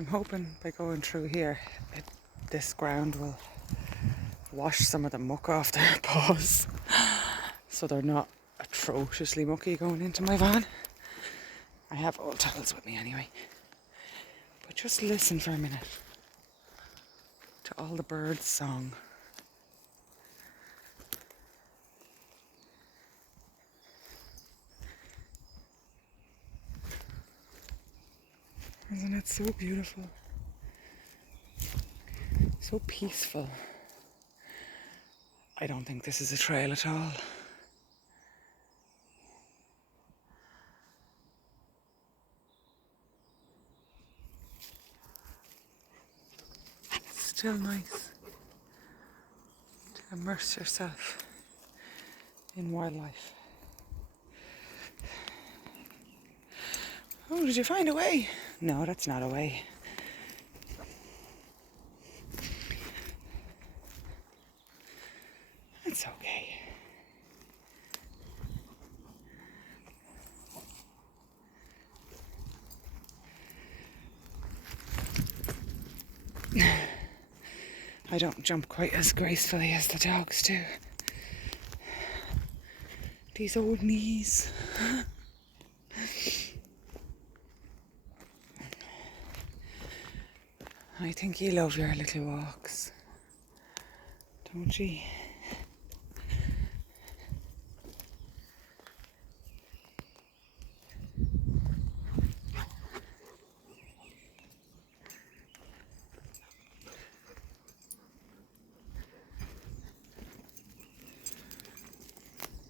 I'm hoping by going through here, this ground will wash some of the muck off their paws so they're not atrociously mucky going into my van. I have old towels with me anyway. But just listen for a minute to all the birds' song. Isn't it so beautiful? So peaceful. I don't think this is a trail at all. It's still nice to immerse yourself in wildlife. Oh, did you find a way? No, that's not a way. It's okay. I don't jump quite as gracefully as the dogs do. These old knees. I think you love your little walks, don't you?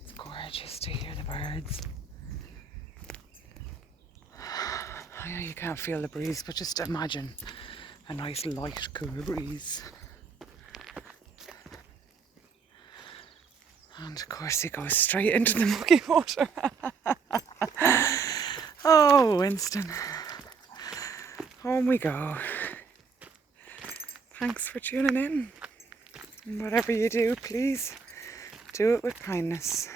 It's gorgeous to hear the birds. I know you can't feel the breeze, but just imagine a nice light, cool breeze. And of course it goes straight into the mucky water. Oh, Winston. Home we go. Thanks for tuning in. And whatever you do, please do it with kindness.